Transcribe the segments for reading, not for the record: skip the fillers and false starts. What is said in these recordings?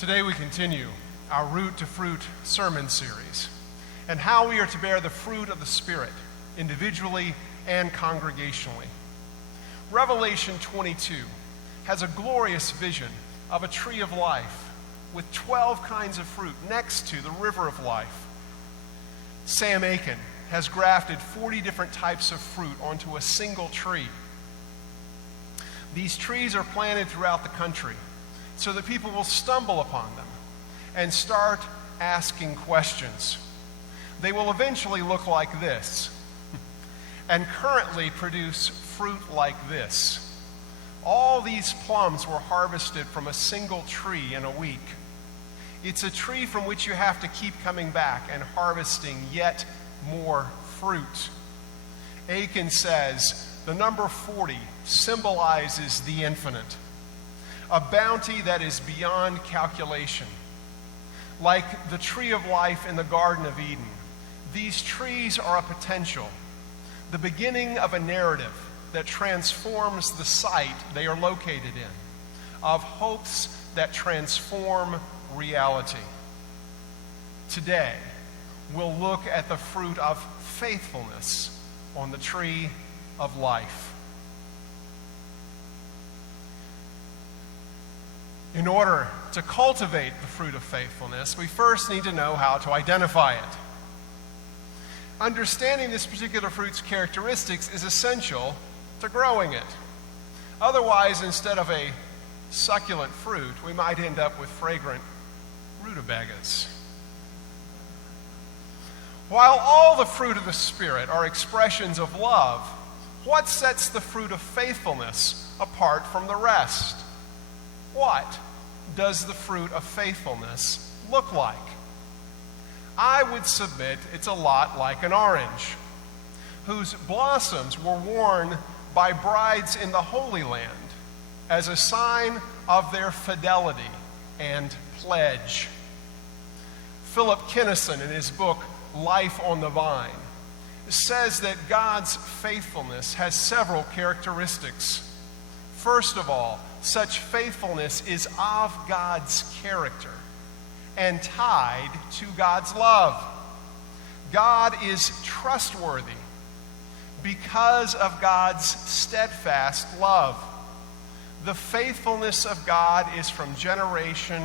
Today we continue our Root to Fruit sermon series and how we are to bear the fruit of the Spirit individually and congregationally. Revelation 22 has a glorious vision of a tree of life with 12 kinds of fruit next to the river of life. Sam Aiken has grafted 40 different types of fruit onto a single tree. These trees are planted throughout the country so that people will stumble upon them and start asking questions. They will eventually look like this and currently produce fruit like this. All these plums were harvested from a single tree in a week. It's a tree from which you have to keep coming back and harvesting yet more fruit. Aiken says the number 40 symbolizes the infinite, a bounty that is beyond calculation. Like the tree of life in the Garden of Eden, these trees are a potential, the beginning of a narrative that transforms the site they are located in, of hopes that transform reality. Today, we'll look at the fruit of faithfulness on the tree of life. In order to cultivate the fruit of faithfulness, we first need to know how to identify it. Understanding this particular fruit's characteristics is essential to growing it. Otherwise, instead of a succulent fruit, we might end up with fragrant rutabagas. While all the fruit of the Spirit are expressions of love, what sets the fruit of faithfulness apart from the rest? What does the fruit of faithfulness look like? I would submit it's a lot like an orange, whose blossoms were worn by brides in the Holy Land as a sign of their fidelity and pledge. Philip Kinnison, in his book, Life on the Vine, says that God's faithfulness has several characteristics. First of all, such faithfulness is of God's character and tied to God's love. God is trustworthy because of God's steadfast love. The faithfulness of God is from generation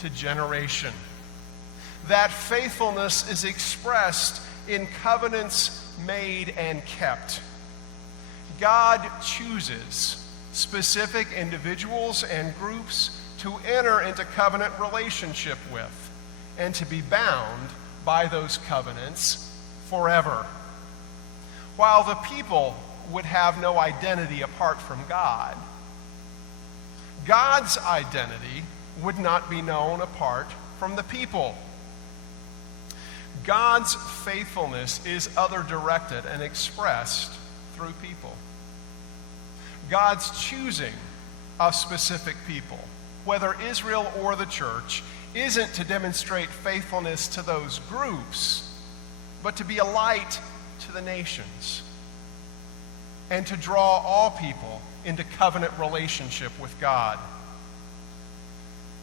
to generation. That faithfulness is expressed in covenants made and kept. God chooses specific individuals and groups to enter into covenant relationship with and to be bound by those covenants forever. While the people would have no identity apart from God, God's identity would not be known apart from the people. God's faithfulness is other-directed and expressed through people. God's choosing of specific people, whether Israel or the church, isn't to demonstrate faithfulness to those groups, but to be a light to the nations and to draw all people into covenant relationship with God.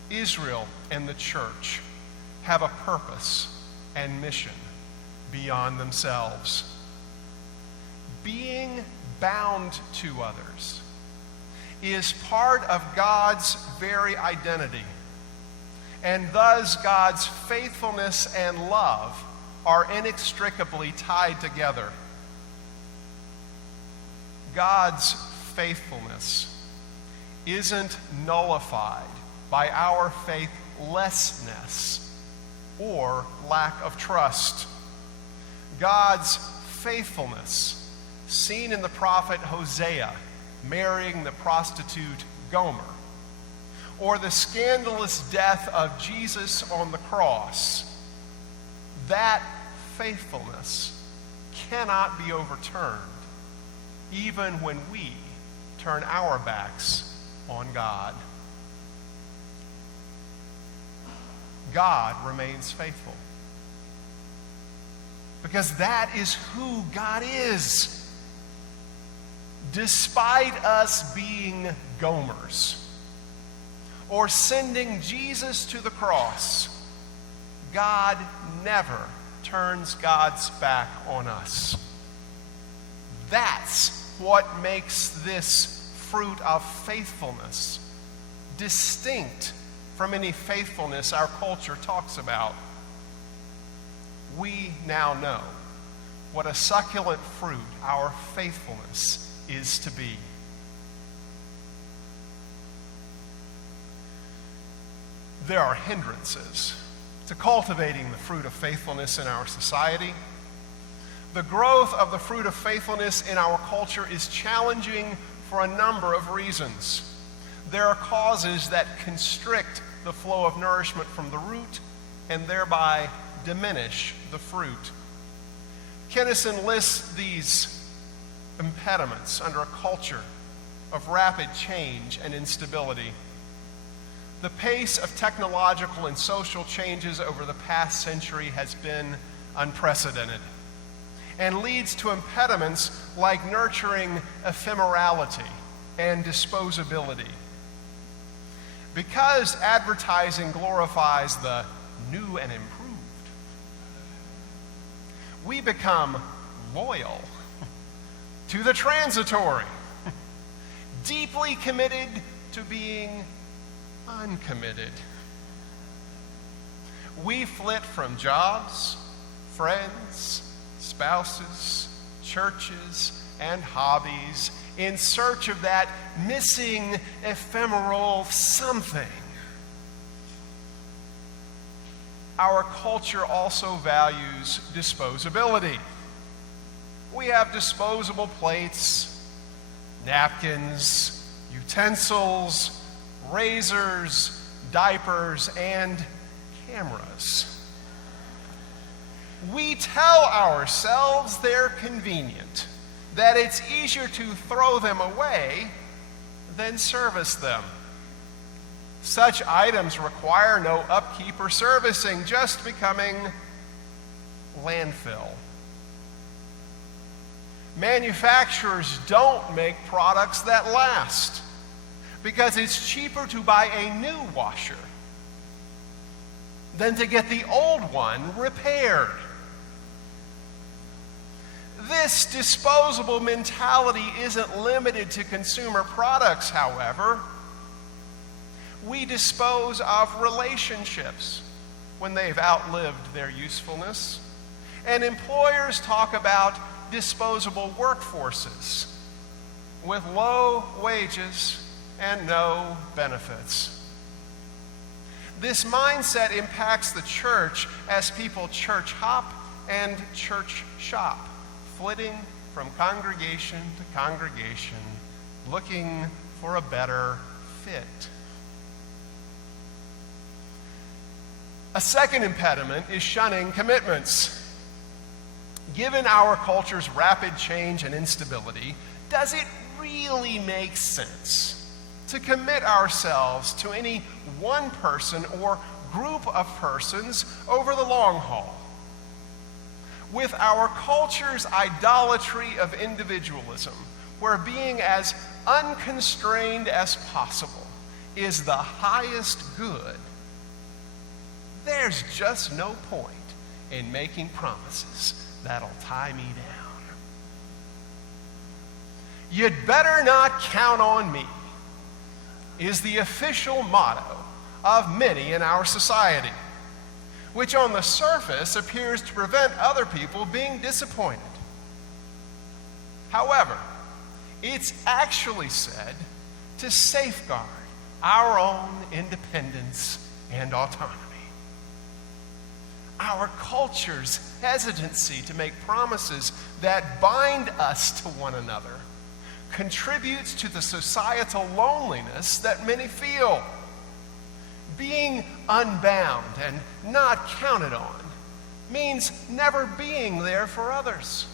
Israel and the church have a purpose and mission beyond themselves. Being bound to others is part of God's very identity, and thus God's faithfulness and love are inextricably tied together. God's faithfulness isn't nullified by our faithlessness or lack of trust. God's faithfulness, seen in the prophet Hosea marrying the prostitute Gomer, or the scandalous death of Jesus on the cross, that faithfulness cannot be overturned, even when we turn our backs on God. God remains faithful, because that is who God is. Despite us being Gomers, or sending Jesus to the cross, God never turns God's back on us. That's what makes this fruit of faithfulness distinct from any faithfulness our culture talks about. We now know what a succulent fruit our faithfulness is to be. There are hindrances to cultivating the fruit of faithfulness in our society. The growth of the fruit of faithfulness in our culture is challenging for a number of reasons. There are causes that constrict the flow of nourishment from the root and thereby diminish the fruit. Kennison lists these impediments under a culture of rapid change and instability. The pace of technological and social changes over the past century has been unprecedented and leads to impediments like nurturing ephemerality and disposability. Because advertising glorifies the new and improved, we become loyal to the transitory, deeply committed to being uncommitted. We flit from jobs, friends, spouses, churches, and hobbies in search of that missing ephemeral something. Our culture also values disposability. We have disposable plates, napkins, utensils, razors, diapers, and cameras. We tell ourselves they're convenient, that it's easier to throw them away than service them. Such items require no upkeep or servicing, just becoming landfill. Manufacturers don't make products that last because it's cheaper to buy a new washer than to get the old one repaired. This disposable mentality isn't limited to consumer products, however. We dispose of relationships when they've outlived their usefulness. And employers talk about disposable workforces with low wages and no benefits. This mindset impacts the church as people church hop and church shop, flitting from congregation to congregation, looking for a better fit. A second impediment is shunning commitments. Given our culture's rapid change and instability, does it really make sense to commit ourselves to any one person or group of persons over the long haul? With our culture's idolatry of individualism, where being as unconstrained as possible is the highest good, there's just no point in making promises that'll tie me down. "You'd better not count on me" is the official motto of many in our society, which on the surface appears to prevent other people being disappointed. However, it's actually said to safeguard our own independence and autonomy. Our culture's hesitancy to make promises that bind us to one another contributes to the societal loneliness that many feel. Being unbound and not counted on means never being there for others,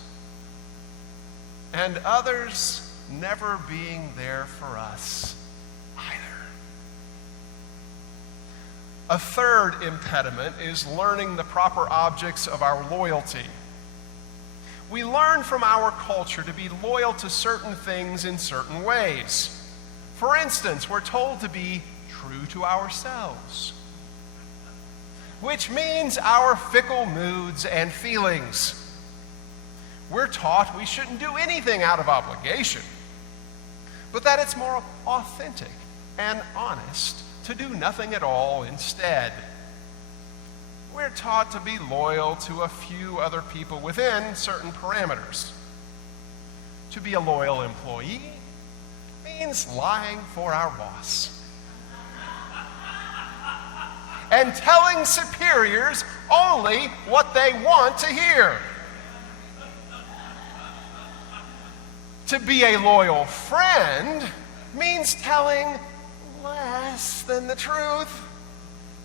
and others never being there for us either. A third impediment is learning the proper objects of our loyalty. We learn from our culture to be loyal to certain things in certain ways. For instance, we're told to be true to ourselves, which means our fickle moods and feelings. We're taught we shouldn't do anything out of obligation, but that it's more authentic and honest to do nothing at all instead. We're taught to be loyal to a few other people within certain parameters. To be a loyal employee means lying for our boss and telling superiors only what they want to hear. To be a loyal friend means telling less than the truth,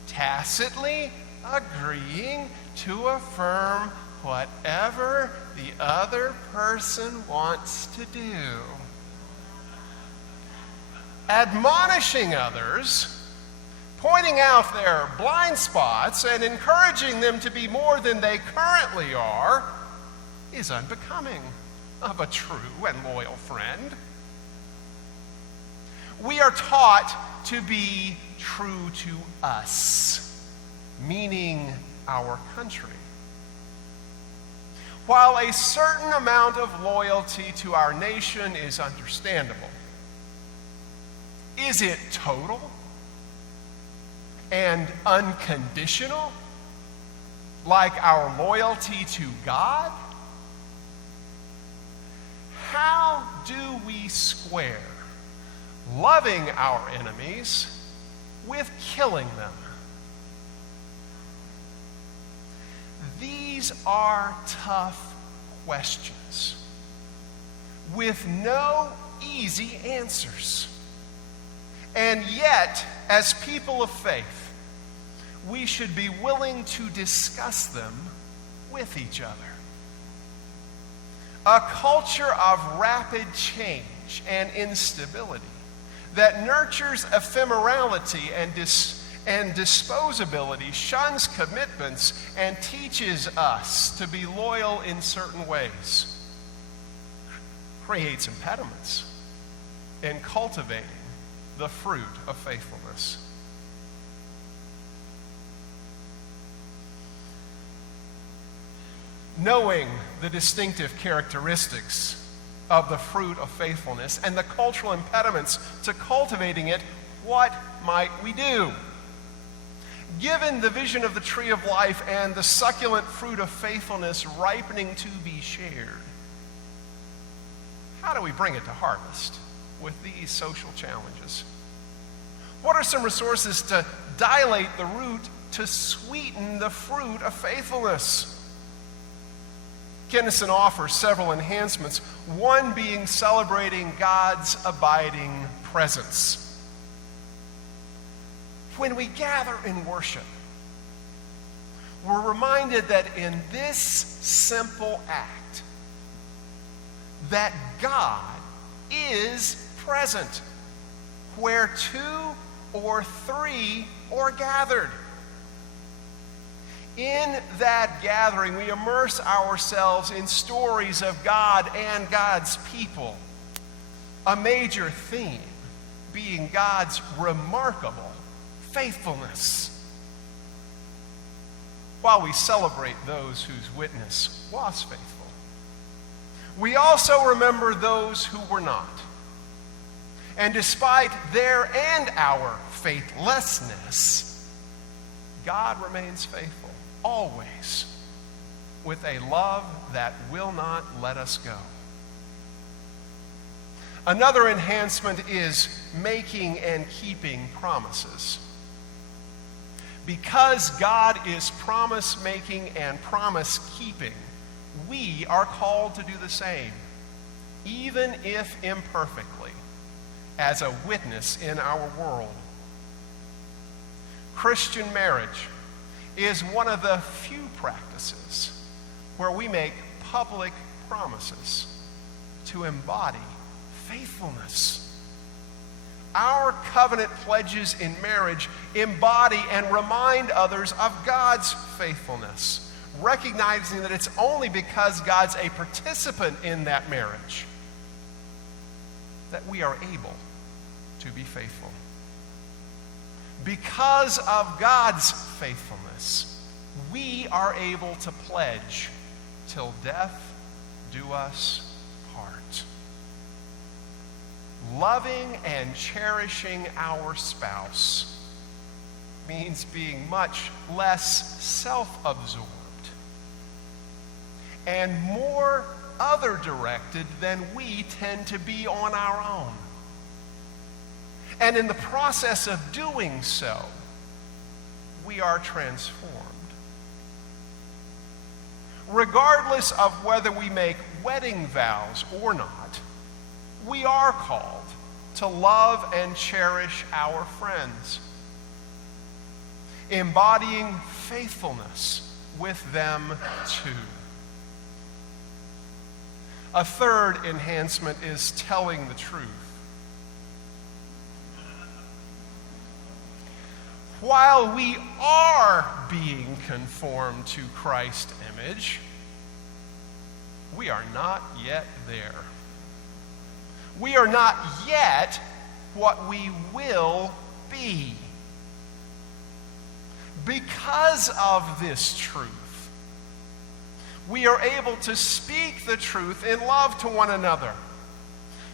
tacitly agreeing to affirm whatever the other person wants to do. Admonishing others, pointing out their blind spots, and encouraging them to be more than they currently are is unbecoming of a true and loyal friend. We are taught to be true to us, meaning our country. While a certain amount of loyalty to our nation is understandable, is it total and unconditional, like our loyalty to God? How do we square loving our enemies with killing them? These are tough questions with no easy answers. And yet, as people of faith, we should be willing to discuss them with each other. A culture of rapid change and instability that nurtures ephemerality and disposability, shuns commitments, and teaches us to be loyal in certain ways, creates impediments in cultivating the fruit of faithfulness. Knowing the distinctive characteristics of the fruit of faithfulness and the cultural impediments to cultivating it, what might we do? Given the vision of the tree of life and the succulent fruit of faithfulness ripening to be shared, how do we bring it to harvest with these social challenges? What are some resources to dilate the root to sweeten the fruit of faithfulness? Kennison offers several enhancements, one being celebrating God's abiding presence. When we gather in worship, we're reminded that in this simple act, that God is present where two or three are gathered. In that gathering, we immerse ourselves in stories of God and God's people. A major theme being God's remarkable faithfulness. While we celebrate those whose witness was faithful, we also remember those who were not. And despite their and our faithlessness, God remains faithful, always, with a love that will not let us go. Another enhancement is making and keeping promises. Because God is promise-making and promise-keeping, we are called to do the same, even if imperfectly, as a witness in our world. Christian marriage is one of the few practices where we make public promises to embody faithfulness. Our covenant pledges in marriage embody and remind others of God's faithfulness, recognizing that it's only because God's a participant in that marriage that we are able to be faithful. Because of God's faithfulness, we are able to pledge till death do us part. Loving and cherishing our spouse means being much less self-absorbed and more other-directed than we tend to be on our own. And in the process of doing so, we are transformed. Regardless of whether we make wedding vows or not, we are called to love and cherish our friends, embodying faithfulness with them too. A third enhancement is telling the truth. While we are being conformed to Christ's image, we are not yet there. We are not yet what we will be. Because of this truth, we are able to speak the truth in love to one another,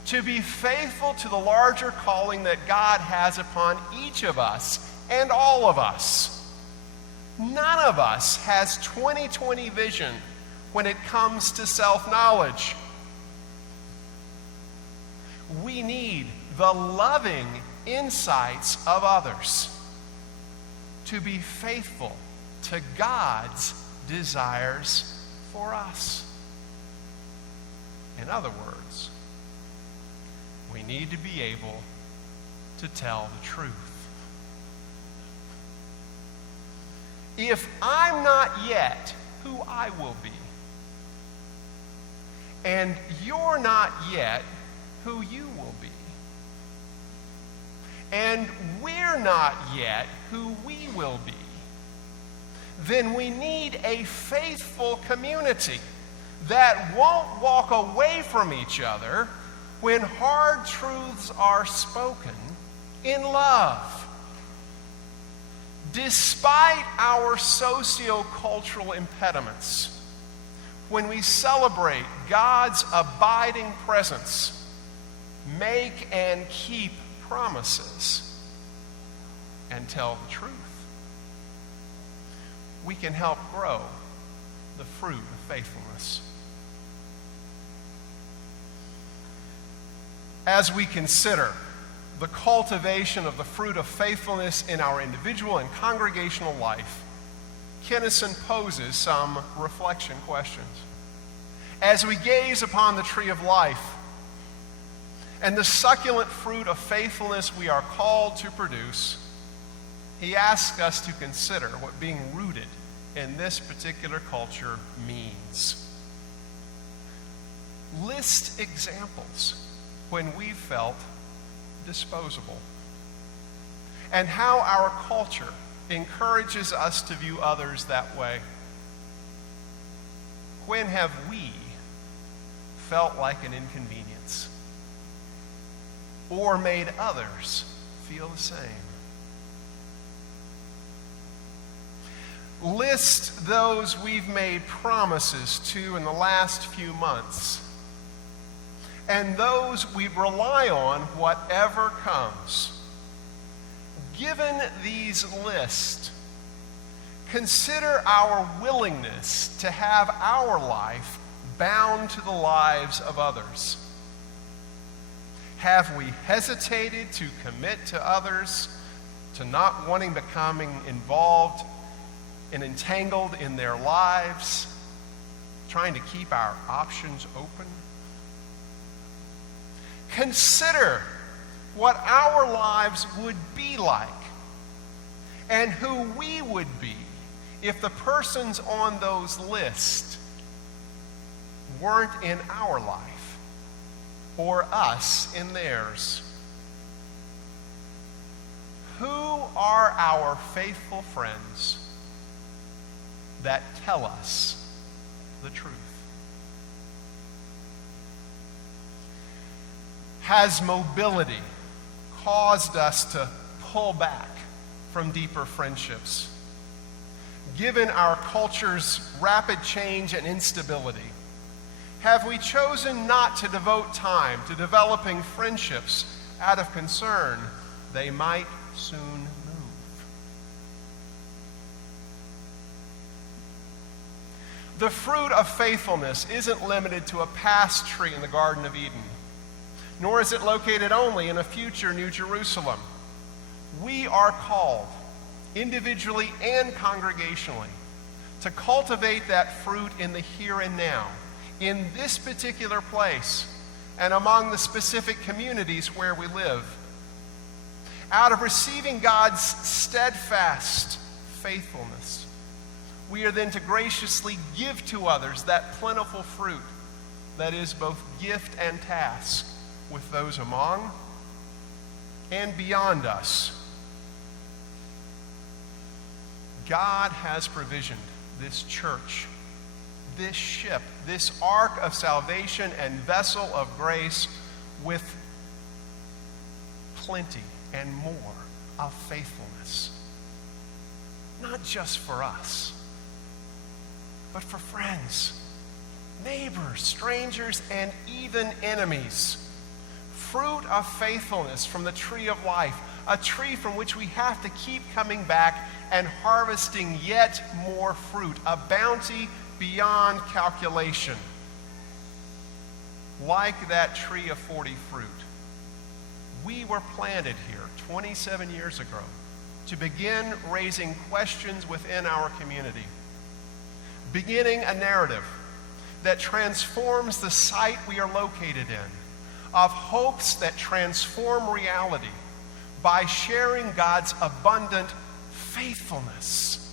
to be faithful to the larger calling that God has upon each of us and all of us. None of us has 20/20 vision when it comes to self-knowledge. We need the loving insights of others to be faithful to God's desires for us. In other words, we need to be able to tell the truth. If I'm not yet who I will be, and you're not yet who you will be, and we're not yet who we will be, then we need a faithful community that won't walk away from each other when hard truths are spoken in love. Despite our socio-cultural impediments, when we celebrate God's abiding presence, make and keep promises, and tell the truth, we can help grow the fruit of faithfulness. As we consider the cultivation of the fruit of faithfulness in our individual and congregational life, Kennison poses some reflection questions. As we gaze upon the tree of life and the succulent fruit of faithfulness we are called to produce, he asks us to consider what being rooted in this particular culture means. List examples when we felt disposable, and how our culture encourages us to view others that way. When have we felt like an inconvenience or made others feel the same? List those we've made promises to in the last few months, and those we rely on whatever comes. Given these lists, consider our willingness to have our life bound to the lives of others. Have we hesitated to commit to others, to not wanting becoming involved and entangled in their lives, trying to keep our options open? Consider what our lives would be like and who we would be if the persons on those lists weren't in our life or us in theirs. Who are our faithful friends that tell us the truth? Has mobility caused us to pull back from deeper friendships? Given our culture's rapid change and instability, have we chosen not to devote time to developing friendships out of concern they might soon move? The fruit of faithfulness isn't limited to a past tree in the Garden of Eden, nor is it located only in a future New Jerusalem. We are called, individually and congregationally, to cultivate that fruit in the here and now, in this particular place, and among the specific communities where we live. Out of receiving God's steadfast faithfulness, we are then to graciously give to others that plentiful fruit that is both gift and task with those among and beyond us. God has provisioned this church, this ship, this ark of salvation and vessel of grace with plenty and more of faithfulness. Not just for us, but for friends, neighbors, strangers, and even enemies. Fruit of faithfulness from the tree of life, a tree from which we have to keep coming back and harvesting yet more fruit, a bounty beyond calculation. Like that tree of 40 fruit, we were planted here 27 years ago to begin raising questions within our community, beginning a narrative that transforms the site we are located in, of hopes that transform reality by sharing God's abundant faithfulness,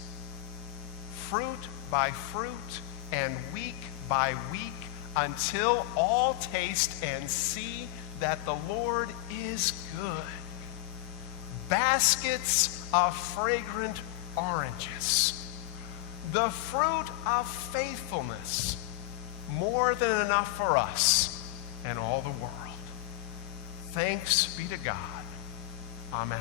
fruit by fruit and week by week, until all taste and see that the Lord is good. Baskets of fragrant oranges, the fruit of faithfulness, more than enough for us and all the world. Thanks be to God. Amen.